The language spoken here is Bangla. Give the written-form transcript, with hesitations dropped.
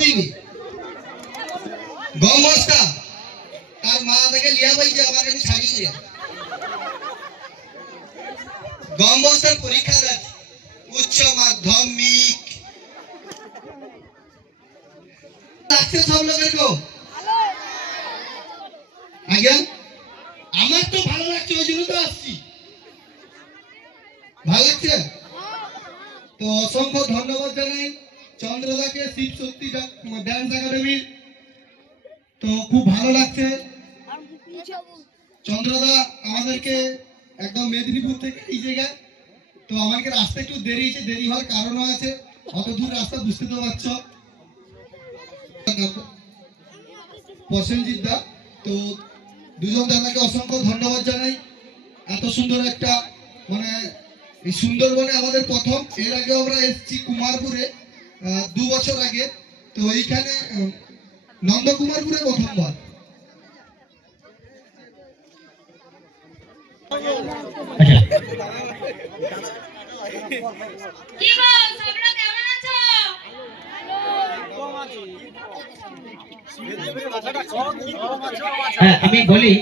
দিইনি গম বস্তা তার মা থেকে লিয়া বলছে আমার কাছে ছাড়িয়ে দিয়ে গম বস্তার পরীক্ষা দেয় উচ্চ মাধ্যমিক লাগছে সব লোকের কেউ আজ্ঞা আমার তো ভালো লাগছে ওই জন্য তো আসছি ভালো লাগছে তো অসংখ্য ধন্যবাদ জানাই চন্দ্রদাকে শিব শক্তি ডান্স একাডেমির তো খুব ভালো লাগছে চন্দ্রদা আমাদেরকে একদম মেদিনীপুর থেকে এই জায়গায় তো আমাকে রাস্তা একটু দেরি হয়েছে দেরি হওয়ার কারণও আছে অত দূর রাস্তা বুঝতে তো পারছ প্রসেনজিৎ দা তো দুজন দাদাকে অসংখ্য ধন্যবাদ জানাই এত সুন্দর একটা মানে এই সুন্দরবনে আমাদের প্রথম এর আগে আমরা এসেছি কুমারপুরে 2 বছর আগে তো এইখানে নন্দকুমারপুরে প্রথমবার আমি বলি